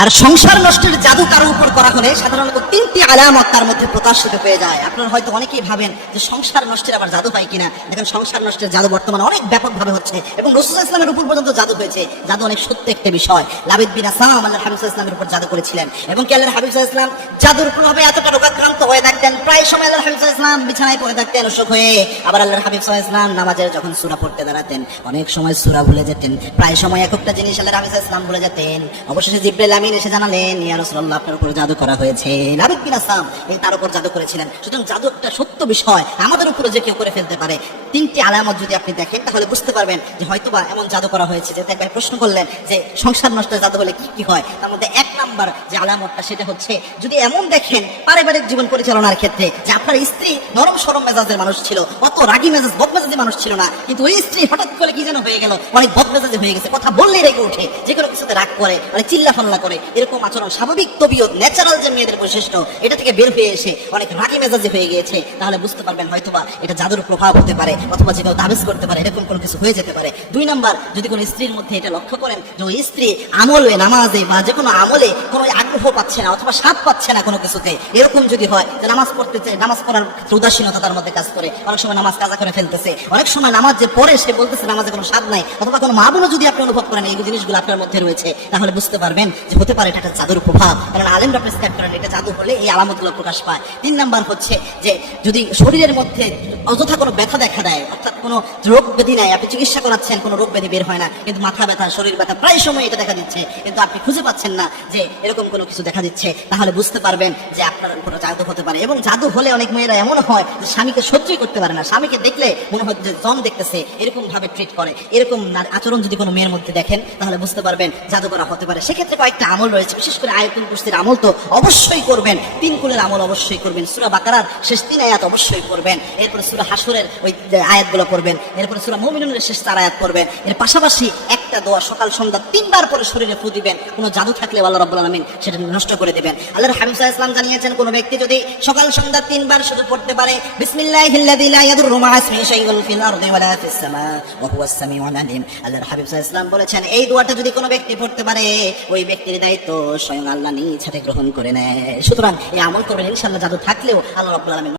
আর সংসার নষ্টের জাদু কারো উপর করা হলে সাধারণত তিনটি আলামত তার মধ্যে প্রকাশিত হয়ে যায়। আপনারা হয়তো অনেকেই ভাবেন যে সংসার নষ্টের আবার জাদু হয় কিনা। দেখেন, সংসার নষ্টের জাদু বর্তমানে অনেক ব্যাপকভাবে হচ্ছে এবং রাসূল সাল্লাল্লাহু আলাইহি ওয়াসাল্লামের উপর পর্যন্ত জাদু হয়েছে। জাদু অনেক সত্য একটা বিষয়। লাবিদ বিন আসাম আল্লাহর হাবিব সাল্লাল্লাহু আলাইহি ওয়াসাল্লামের উপর জাদু করেছিলেন এবং কি আল্লাহর হাবিব সাল্লাল্লাহু আলাইহি ওয়াসাল্লাম জাদুর প্রভাবে এতটা রোগাক্রান্ত হয়ে থাকতেন, প্রায় সময় আল্লাহর হাবিব সাল্লাল্লাহু আলাইহি ওয়াসাল্লাম বিছানায় পড়ে থাকতেন অসুখ হয়ে। আবার আল্লাহর হাবিব সাল্লাল্লাহু আলাইহি ওয়াসাল্লাম নামাজের যখন সূরা পড়তে দাঁড়াতেন অনেক সময় সূরা ভুলে যেতেন, প্রায় সময় একটা জিনিস আল্লাহর হাবিব সাল্লাল্লাহু আলাইহি ওয়াসাল্লাম ভুলে যেতেন। অবশেষে জিবরাইল আমিন এসে জানালেন, ইয়া রাসূলুল্লাহ, আপনার উপর জাদু করা হয়েছে। লাবিদ বিন আসাম এই তার উপর জাদু করেছিলেন। সুতরাং জাদু একটা সত্য বিষয়, আমাদের উপরে যে কেউ করে ফেলতে পারে। তিনটি আলামত যদি আপনি দেখেন তাহলে বুঝতে পারবেন যে হয়তোবা এমন জাদু করা হয়েছে। যে একবার প্রশ্ন করলেন যে সংসার নষ্টের জাদু হলে কি কি হয়, তার মধ্যে এক নাম্বার যে আলামতটা সেটা হচ্ছে যদি এমন দেখেন পারিবারিক জীবন পরিচালনার ক্ষেত্রে যে আপনার স্ত্রী নরম সরম মেজাজের মানুষ ছিল, অত রাগী মেজাজ বদমেজাজি মানুষ ছিল না, কিন্তু ওই স্ত্রী হঠাৎ করে কি যেন হয়ে গেল, অনেক বদমেজাজি হয়ে গেছে, কথা বললেই রেগে ওঠে, যে কোনো কিছুতে রাগ করে, মানে চিল্লা ফাল্লা করে, এরকম আচরণ স্বাভাবিক তবিয়ত ন্যাচারাল যে মেয়েদের বৈশিষ্ট্য এটা থেকে বের হয়ে এসে অনেক রাগী মেজাজি হয়ে গিয়েছে, তাহলে বুঝতে পারবেন হয়তোবা এটা জাদুর প্রভাব হতে পারে অথবা যে কেউ তাবিজ করতে পারে, এরকম কোনো কিছু হয়ে যেতে পারে। দুই নাম্বার, যদি কোনো স্ত্রীর মধ্যে এটা লক্ষ্য করেন যে ওই স্ত্রী আমলে নামাজে বা যে কোনো আমলে কোনো আগ্রহ পাচ্ছে না অথবা স্বাদ পাচ্ছে না কোনো কিছুতে, এরকম যদি হয় যে নামাজ পড়তে চায়, নামাজ পড়ার উদাসীনতা তার মধ্যে কাজ করে, অনেক সময় নামাজ কাজা করে ফেলতেছে, অনেক সময় নামাজ যে পড়ে সে বলতেছে নামাজে কোনো স্বাদ নাই, অথবা কোনো মা বোনও যদি আপনি অনুভব করেন এই জিনিসগুলো আপনার মধ্যে রয়েছে, তাহলে বুঝতে পারবেন যে হতে পারে এটা একটা জাদুর প্রভাব। কারণ আলেমরা প্রেসক্রাইব করেন এটা জাদু হলে এই আলামতগুলো প্রকাশ পায়। তিন নাম্বার হচ্ছে যে যদি শরীরের মধ্যে অযথা কোনো ব্যথা দেখা দেয়, অর্থাৎ কোনো রোগ ব্যাধি নাই, আপনি চিকিৎসা করাচ্ছেন কোনো রোগ ব্যাধি বের হয় না, কিন্তু মাথা ব্যথা শরীর ব্যথা প্রায় সময় এটা দেখা দিচ্ছে, কিন্তু আপনি খুঁজে পাচ্ছেন না যে এরকম কোনো কিছু দেখা দিচ্ছে, তাহলে বুঝতে পারবেন যে আপনার উপরে জাদু হতে পারে। এবং জাদু হলে অনেক মেয়েরা এমন হয় যে স্বামীকে সহ্যই করতে পারে না, স্বামীকে দেখলে মনে হয় যে জম দেখতেছে, এরকম ভাবে ট্রিট করে। এরকম আচরণ যদি কোনো মেয়ের মধ্যে দেখেন তাহলে বুঝতে পারবেন জাদু করা হতে পারে। সেক্ষেত্রে কয়েকটা আমল রয়েছে, বিশেষ করে আয়াতুল কুরসির আমল তো অবশ্যই করবেন, 3 কুলের আমল অবশ্যই করবেন, সূরা বাকারার শেষ 3 আয়াত অবশ্যই করবেন, এরপরে সূরা হাসরের ওই আয়াতগুলো পড়বেন, এরপরে সূরা মুমিনুনের শেষ 4 আয়াত পড়বেন। এর পাশাপাশি একটা দোয়া সকাল সন্ধ্যা 3 বার পরে শরীরে ফু দিবেন, কোনো জাদু থাকলে আল্লাহ রাব্বুল আলামিন সেটা নষ্ট করে দিবেন। আল্লাহর হাবিব সাল্লাল্লাহু আলাইহি ওয়াসাল্লাম জানিয়েছেন কোন ব্যক্তি যদি সকাল সন্ধ্যা 3 বার শুধু পড়তে পারে বিসমিল্লাহিল্লাযী লা ইয়াদুররু মা ইসমিহি শাইউন ফিল আরদি ওয়ালা ফিস সামা ওয়া হুয়াস সামিউল আলিম, আল্লাহর হাবিব সাল্লাল্লাহু আলাইহি ওয়াসাল্লাম বলেছেন এই দোয়াটা যদি কোনো ব্যক্তি পড়তে পারে ওই ব্যক্তির দায়িত্ব স্বয়ং আল্লাহ নিজ হাতে গ্রহণ করে নেয়। সুতরাং এই আমল করবেন, ইনশাআল্লাহ জাদু থাকলেও আল্লাহ রাব্বুল আলামিন